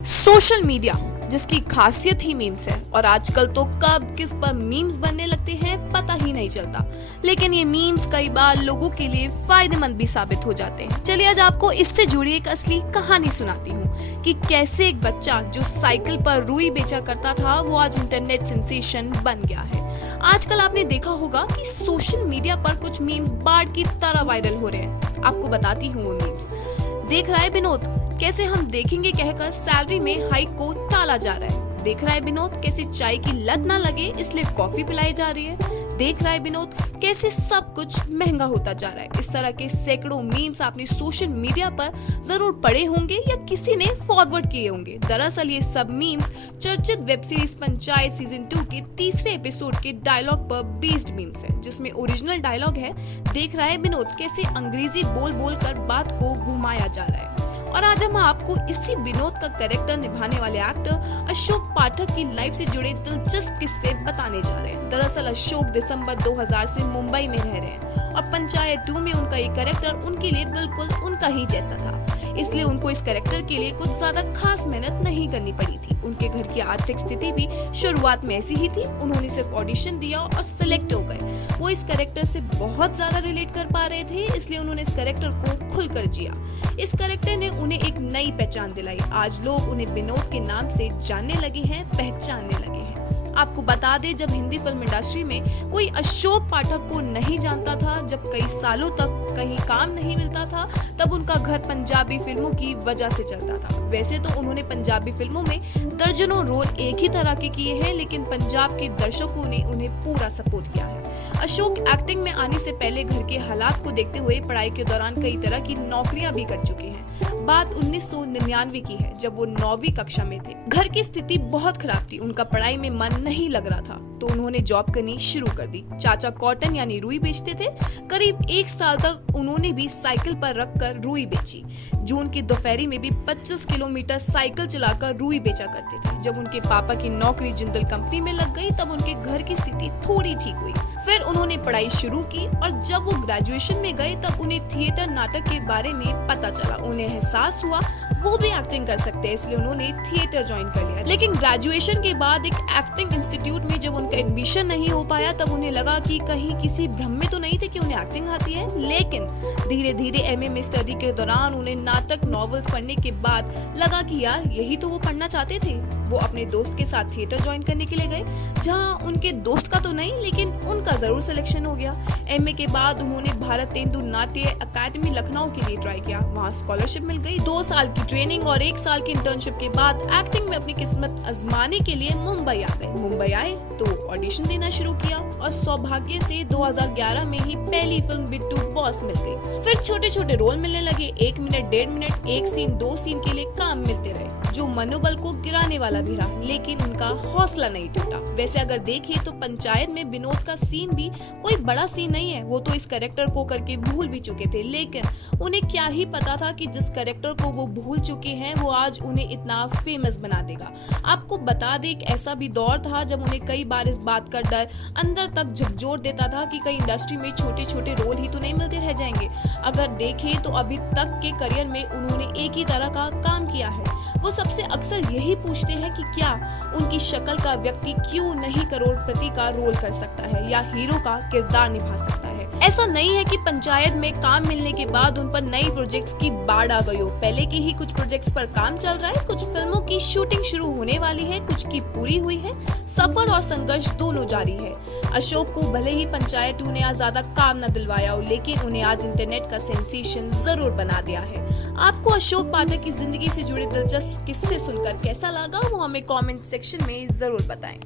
Social media जिसकी खासियत ही memes है और आजकल तो कब किस पर मीम्स बनने लगते हैं पता ही नहीं चलता। लेकिन ये मीम्स कई बार लोगों के लिए फायदेमंद भी साबित हो जाते हैं। चलिए आज आपको इससे जुड़ी एक असली कहानी सुनाती हूँ कि कैसे एक बच्चा जो साइकिल पर रुई बेचा करता था वो आज इंटरनेट सेंसेशन बन गया है। आजकल आपने देखा होगा कि सोशल मीडिया पर कुछ मीम्स बाढ़ की तरह वायरल हो रहे हैं। आपको बताती हूँ वो मीम्स। देख रहा है विनोद कैसे हम देखेंगे कहकर सैलरी में हाइक को टाला जा रहा है। देख रहा है विनोद कैसे चाय की लत ना लगे इसलिए कॉफी पिलाई जा रही है। देख रहा है विनोद कैसे सब कुछ महंगा होता जा रहा है। इस तरह के सैकड़ों मीम्स आपने सोशल मीडिया पर जरूर पढ़े होंगे या किसी ने फॉरवर्ड किए होंगे। दरअसल ये सब मीम्स चर्चित वेब सीरीज पंचायत सीजन 2 के तीसरे एपिसोड के डायलॉग पर बेस्ड मीम्स है, जिसमें ओरिजिनल डायलॉग है, देख रहा है विनोद कैसे अंग्रेजी बोल बोल कर बात को घुमाया जा रहा है। और आज हम आपको इसी विनोद का कैरेक्टर निभाने वाले एक्टर अशोक पाठक की लाइफ से जुड़े दिलचस्प किस्से बताने जा रहे हैं। दरअसल अशोक दिसंबर 2000 से मुंबई में रह रहे हैं और पंचायत 2 में उनका ये कैरेक्टर उनके लिए बिल्कुल उनका ही जैसा था, इसलिए उनको इस कैरेक्टर के लिए कुछ ज्यादा खास मेहनत नहीं करनी पड़ी थी। उनके घर की आर्थिक स्थिति भी शुरुआत में ऐसी ही थी। उन्होंने सिर्फ ऑडिशन दिया और सिलेक्ट हो गए। वो इस कैरेक्टर से बहुत ज्यादा रिलेट कर पा रहे थे, इसलिए उन्होंने इस कैरेक्टर को खुलकर जिया। इस कैरेक्टर ने उन्हें एक नई पहचान दिलाई। आज लोग उन्हें विनोद के नाम से जानने लगे हैं, पहचानने लगे हैं। आपको बता दें, जब हिंदी फिल्म इंडस्ट्री में कोई अशोक पाठक को नहीं जानता था, जब कई सालों तक कहीं काम नहीं मिलता था, तब उनका घर पंजाबी फिल्मों की वजह से चलता था। वैसे तो उन्होंने पंजाबी फिल्मों में दर्जनों रोल एक ही तरह के किए हैं, लेकिन पंजाब के दर्शकों ने उन्हें पूरा सपोर्ट किया है। अशोक एक्टिंग में आने से पहले घर के हालात को देखते हुए पढ़ाई के दौरान कई तरह की नौकरियां भी कर चुके हैं। बात 1999 की है, जब वो 9वीं कक्षा में थे। घर की स्थिति बहुत खराब थी, उनका पढ़ाई में मन नहीं लग रहा था, तो उन्होंने जॉब करनी शुरू कर दी। चाचा कॉटन यानी रुई बेचते थे। करीब 1 साल तक उन्होंने भी साइकिल पर रखकर रुई बेची। जून की दोपहरी में भी 25 किलोमीटर साइकिल चलाकर रुई बेचा करते थे। जब उनके पापा की नौकरी जिंदल कंपनी में लग गई, तब उनके घर की स्थिति थोड़ी ठीक हुई। फिर उन्होंने पढ़ाई शुरू की और जब वो ग्रेजुएशन में गए तब उन्हें थिएटर नाटक के बारे में पता चला। उन्हें एहसास हुआ वो भी एक्टिंग कर सकते हैं, इसलिए उन्होंने थिएटर ज्वाइन कर लिया। लेकिन ग्रेजुएशन के बाद एक एक्टिंग इंस्टीट्यूट में जब उनका एडमिशन नहीं हो पाया, तब उन्हें लगा कि कहीं किसी भ्रम में तो नहीं थे कि उन्हें एक्टिंग आती है। लेकिन धीरे धीरे एमए में स्टडी के दौरान उन्हें नाटक नॉवेल्स पढ़ने के बाद लगा कि यार यही तो वो पढ़ना चाहते थे। वो अपने दोस्त के साथ थिएटर ज्वाइन करने के लिए गए, जहां उनके दोस्त का तो नहीं लेकिन उनका जरूर सिलेक्शन हो गया। एमए के बाद उन्होंने भारत तेंदु नाट्य अकादमी लखनऊ के लिए ट्राई किया। वहां स्कॉलरशिप मिल गई। 2 साल की ट्रेनिंग और 1 साल की इंटर्नशिप के बाद एक्टिंग में अपनी किस्मत आजमाने के लिए मुंबई आ गए। मुंबई आए तो ऑडिशन देना शुरू किया और सौभाग्य से 2011 में ही पहली फिल्म बिट्टू बॉस मिल गई। फिर छोटे छोटे रोल मिलने लगे। 1 मिनट 1.5 मिनट 1 सीन 2 सीन के लिए काम मिलते रहे, जो मनोबल को गिराने वाला भी रहा, लेकिन उनका हौसला नहीं टूटा। वैसे अगर देखें तो पंचायत में विनोद का सीन भी कोई बड़ा सीन नहीं है। वो तो इस कैरेक्टर को करके भूल भी चुके थे, लेकिन उन्हें क्या ही पता था कि जिस कैरेक्टर को वो भूल चुके हैं वो आज उन्हें इतना फेमस बना देगा। आपको बता दें, एक ऐसा भी दौर था जब उन्हें कई बार इस बात का डर अंदर तक झकझोर देता था कि कई इंडस्ट्री में छोटे छोटे रोल ही तो नहीं मिलते रह जाएंगे। अगर देखें तो अभी तक के करियर में उन्होंने एक ही तरह का काम किया है। वो सबसे अक्सर यही पूछते हैं कि क्या उनकी शक्ल का व्यक्ति क्यों नहीं करोड़पति का रोल कर सकता है या हीरो का किरदार निभा सकता है। ऐसा नहीं है कि पंचायत में काम मिलने के बाद उन पर नई प्रोजेक्ट्स की बाढ़ आ गई हो। पहले के ही कुछ प्रोजेक्ट्स पर काम चल रहा है, कुछ फिल्मों की शूटिंग शुरू होने वाली है, कुछ की पूरी हुई है। सफर और संघर्ष दोनों जारी है। अशोक को भले ही पंचायत 2 ने आज ज्यादा काम न दिलवाया हो, लेकिन उन्हें आज इंटरनेट का सेंसेशन जरूर बना दिया है। आपको अशोक पाठक की जिंदगी से जुड़े दिलचस्प किस्से सुनकर कैसा लगा वो हमें कमेंट सेक्शन में जरूर बताएं।